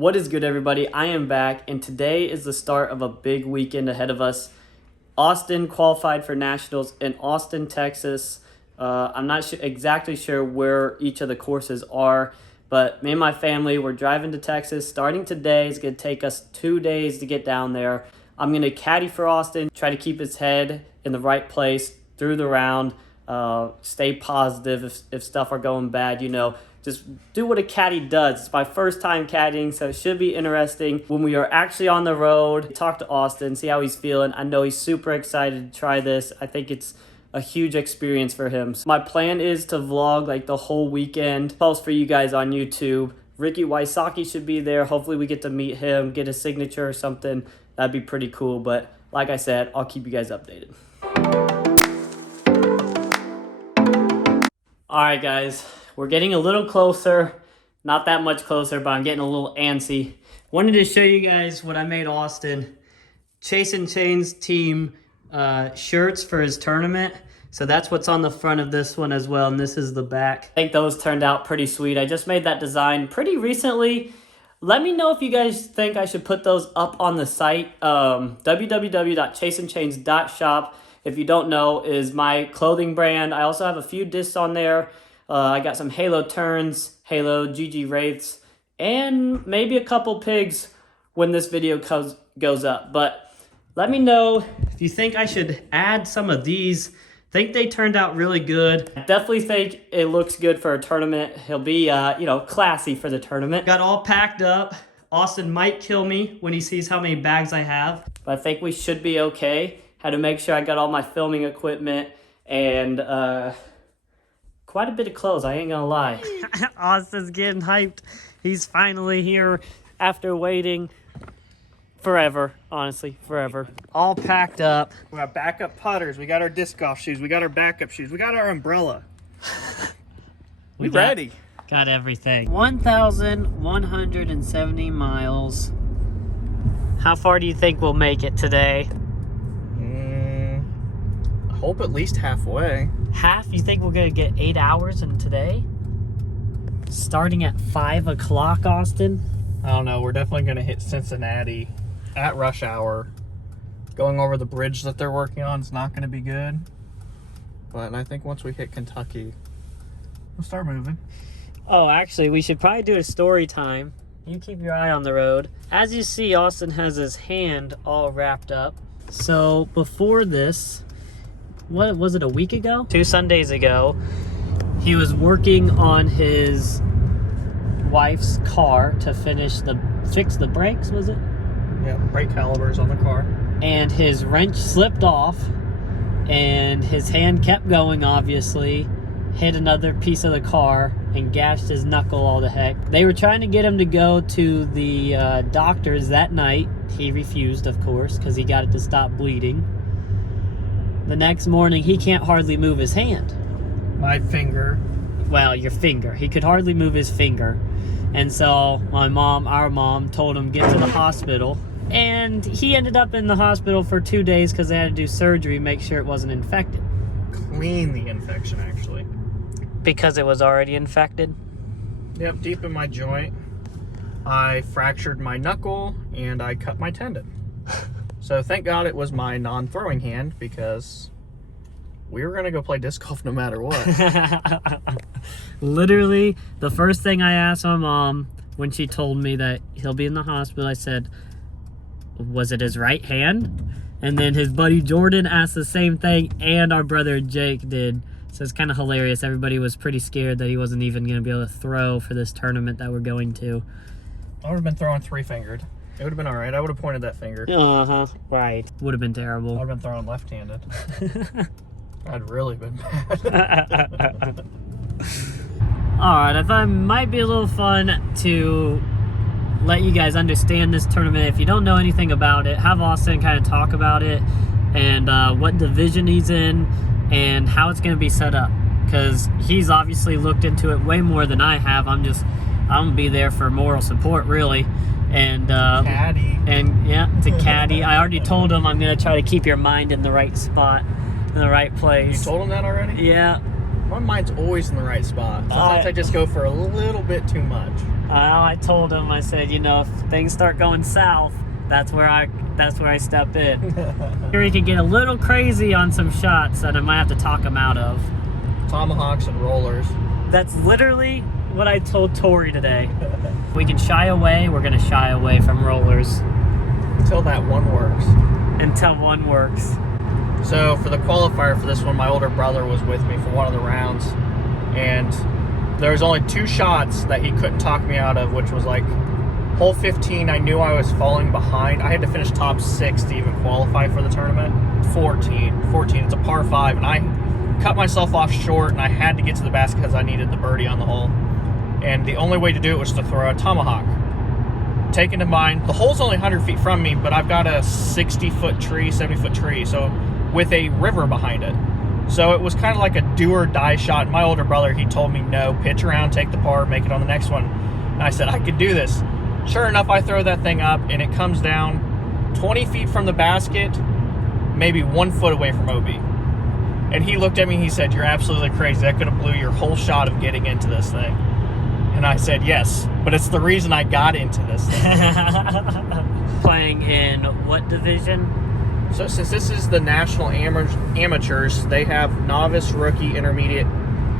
What is good, everybody? I am back, and today is the start of a big weekend ahead of us. Austin qualified for nationals in Austin, Texas. I'm not exactly sure where each of the courses are, but me and my family, we're driving to Texas starting today. It's going to take us 2 days to get down there. I'm going to caddy for Austin, try to keep his head in the right place through the round, stay positive if stuff are going bad, just do what a caddy does. It's my first time caddying, so it should be interesting when we are actually on the road. Talk to Austin, see how he's feeling. I know he's super excited to try this. I think it's a huge experience for him. So my plan is to vlog like the whole weekend, post for you guys on YouTube. Ricky Wysocki should be there. Hopefully we get to meet him, get a signature or something. That'd be pretty cool. But like I said, I'll keep you guys updated. All right, guys. We're getting a little closer, not that much closer, but I'm getting a little antsy. Wanted to show you guys what I made Austin. ChasinChains team shirts for his tournament. So that's what's on the front of this one as well, and this is the back. I think those turned out pretty sweet. I just made that design pretty recently. Let me know if you guys think I should put those up on the site. www.ChasinChains.shop, if you don't know, is my clothing brand. I also have a few discs on there. I got some Halo Turns, Halo GG Wraiths, and maybe a couple pigs when this video goes up. But let me know if you think I should add some of these. I think they turned out really good. I definitely think it looks good for a tournament. He'll be, classy for the tournament. Got all packed up. Austin might kill me when he sees how many bags I have, but I think we should be okay. Had to make sure I got all my filming equipment and, quite a bit of clothes, I ain't gonna lie. Austin's getting hyped. He's finally here after waiting forever, honestly, forever. All packed up. We got backup putters, we got our disc golf shoes, we got our backup shoes, we got our umbrella. we ready. Got everything. 1,170 miles. How far do you think we'll make it today? I hope at least halfway. Half? You think we're gonna get 8 hours in today? Starting at 5 o'clock, Austin? I don't know, we're definitely gonna hit Cincinnati at rush hour. Going over the bridge that they're working on is not gonna be good. But I think once we hit Kentucky, we'll start moving. Oh, actually, we should probably do a story time. You keep your eye on the road. As you see, Austin has his hand all wrapped up. So before this, what was it, a week ago? 2 Sundays ago, he was working on his wife's car to fix the brakes, was it? Yeah, brake calipers on the car. And his wrench slipped off, and his hand kept going, obviously, hit another piece of the car, and gashed his knuckle all the heck. They were trying to get him to go to the doctors that night. He refused, of course, because he got it to stop bleeding. The next morning, he can't hardly move his hand. My finger. Well, your finger. He could hardly move his finger. And so our mom told him get to the hospital. And he ended up in the hospital for 2 days because they had to do surgery, make sure it wasn't infected. Clean the infection, actually. Because it was already infected? Yep, deep in my joint. I fractured my knuckle and I cut my tendon. So thank God it was my non-throwing hand, because we were going to go play disc golf no matter what. Literally, the first thing I asked my mom when she told me that he'll be in the hospital, I said, was it his right hand? And then his buddy Jordan asked the same thing, and our brother Jake did. So it's kind of hilarious. Everybody was pretty scared that he wasn't even going to be able to throw for this tournament that we're going to. I would have been throwing 3-fingered. It would have been all right. I would have pointed that finger. Uh-huh, right. Would have been terrible. I would have been throwing left-handed. I'd really been bad. Alright, I thought it might be a little fun to let you guys understand this tournament. If you don't know anything about it, have Austin kind of talk about it and what division he's in and how it's going to be set up. Because he's obviously looked into it way more than I have. I'm going to be there for moral support, really. And caddy. And yeah, to caddy. I already told him I'm going to try to keep your mind in the right spot, in the right place. You told him that already? Yeah. My mind's always in the right spot. Sometimes I just go for a little bit too much. I told him, I said, you know, if things start going south, that's where I step in. Here he can get a little crazy on some shots that I might have to talk him out of. Tomahawks and rollers. That's literally what I told Tori today. We can shy away, we're gonna shy away from rollers. Until that one works. Until one works. So for the qualifier for this one, my older brother was with me for one of the rounds. And there was only 2 shots that he couldn't talk me out of, which was like hole 15, I knew I was falling behind. I had to finish top 6 to even qualify for the tournament. 14, it's a par 5, and I cut myself off short, and I had to get to the basket because I needed the birdie on the hole. And the only way to do it was to throw a tomahawk. Taking in mind, the hole's only 100 feet from me, but I've got a 60-foot tree, 70-foot tree, so with a river behind it. So it was kind of like a do or die shot. My older brother, he told me, no, pitch around, take the par, make it on the next one. And I said, I could do this. Sure enough, I throw that thing up, and it comes down 20 feet from the basket, maybe 1 foot away from OB. And he looked at me and he said, you're absolutely crazy. That could have blew your whole shot of getting into this thing. And I said, yes, but it's the reason I got into this thing. Playing in what division? So since this is the national amateurs, they have novice, rookie, intermediate,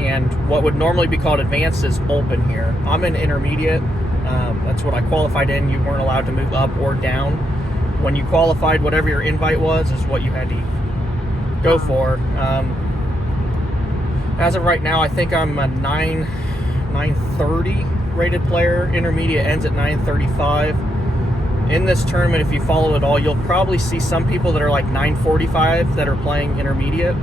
and what would normally be called advanced is open here. I'm in intermediate. That's what I qualified in. You weren't allowed to move up or down. When you qualified, whatever your invite was is what you had to go for. As of right now, I think I'm a 930 rated player. Intermediate ends at 935. In this tournament, if you follow it all, you'll probably see some people that are like 945 that are playing intermediate.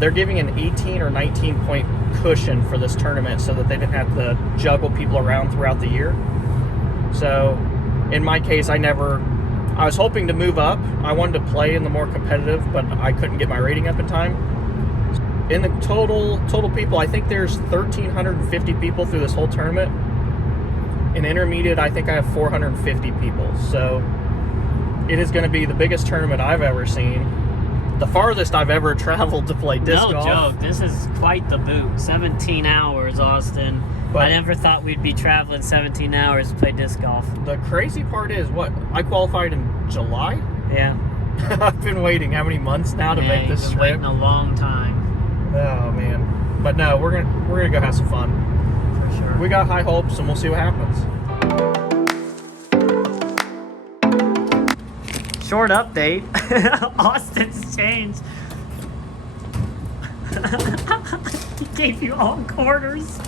They're giving an 18 or 19 point cushion for this tournament so that they didn't have to juggle people around throughout the year. So in my case, I was hoping to move up. I wanted to play in the more competitive, but I couldn't get my rating up in time. In the total people, I think there's 1,350 people through this whole tournament. In intermediate, I think I have 450 people. So it is going to be the biggest tournament I've ever seen. The farthest I've ever traveled to play disc golf. No joke, this is quite the boot. 17 hours, Austin. But I never thought we'd be traveling 17 hours to play disc golf. The crazy part is, I qualified in July? Yeah. I've been waiting how many months now to make this trip? Waiting a long time. Oh man. But no, we're gonna go have some fun. For sure. We got high hopes, and we'll see what happens. Short update. Austin's changed. He gave you all quarters.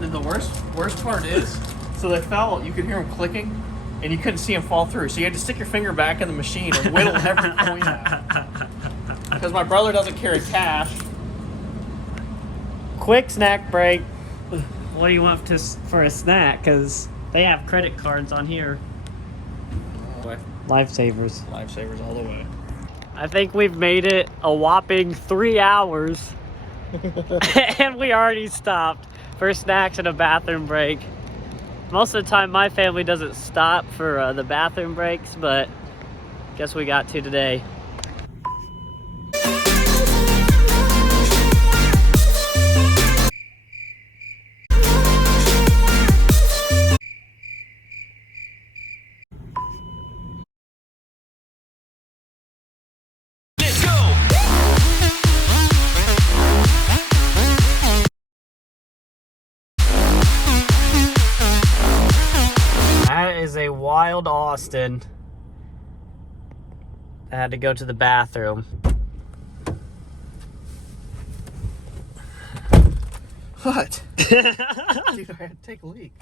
The worst part is, so they fell, you could hear them clicking, and you couldn't see them fall through. So you had to stick your finger back in the machine and whittle every coin out. Because my brother doesn't carry cash. Quick snack break. What do you want for a snack? Because they have credit cards on here. Lifesavers. Lifesavers all the way. I think we've made it a whopping 3 hours. And we already stopped for snacks and a bathroom break. Most of the time my family doesn't stop for the bathroom breaks, but guess we got to today. Is a wild Austin. I had to go to the bathroom. What? Dude, I had to take a leak.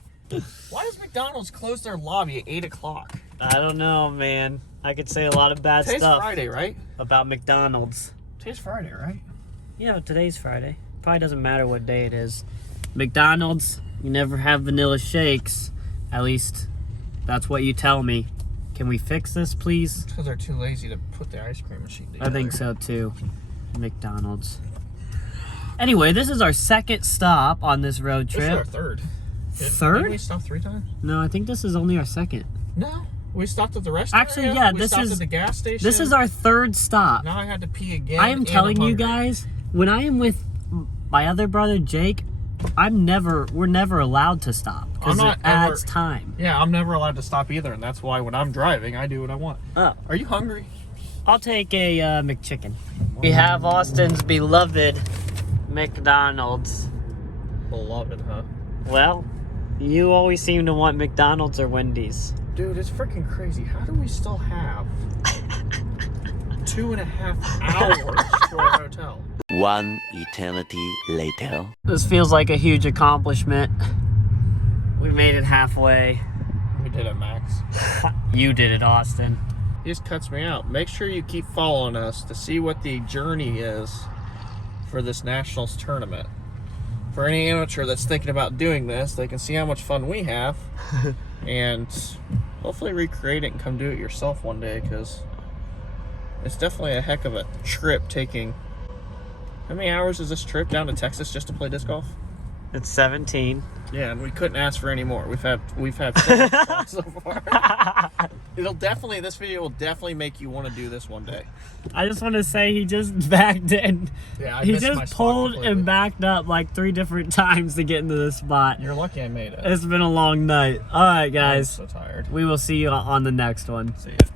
Why does McDonald's close their lobby at 8 o'clock? I don't know, man. I could say a lot of bad Today's stuff Friday, right? about McDonald's. Today's Friday, right? Yeah, today's Friday. Probably doesn't matter what day it is. McDonald's, you never have vanilla shakes. At least that's what you tell me. Can we fix this, please? It's because they're too lazy to put the ice cream machine together. I think so, too. McDonald's. Anyway, this is our second stop on this road trip. This is our third. Third? Didn't we stop 3 times? No, I think this is only our second. No. We stopped at the restaurant. Actually, yeah, we stopped at the gas station. This is our third stop. Now I had to pee again. I am telling you guys, when I am with My other brother, Jake, we're never allowed to stop because it adds time. Yeah, I'm never allowed to stop either, and that's why when I'm driving, I do what I want. Oh. Are you hungry? I'll take a McChicken. We have Austin's beloved McDonald's. Beloved, huh? Well, you always seem to want McDonald's or Wendy's. Dude, it's freaking crazy. How do we still have 2.5 hours to our hotel? One eternity later. This feels like a huge accomplishment. We made it halfway. We did it, Max. You did it, Austin. He just cuts me out. Make sure you keep following us to see what the journey is for this Nationals tournament. For any amateur that's thinking about doing this, they can see how much fun we have and hopefully recreate it and come do it yourself one day, because it's definitely a heck of a trip taking... How many hours is this trip down to Texas just to play disc golf? It's 17. Yeah, and we couldn't ask for any more. We've had so much fun so far. This video will definitely make you want to do this one day. I just want to say he just backed in. Yeah, he just pulled and backed up like 3 different times to get into this spot. You're lucky I made it. It's been a long night. All right, guys. I'm so tired. We will see you on the next one. See ya.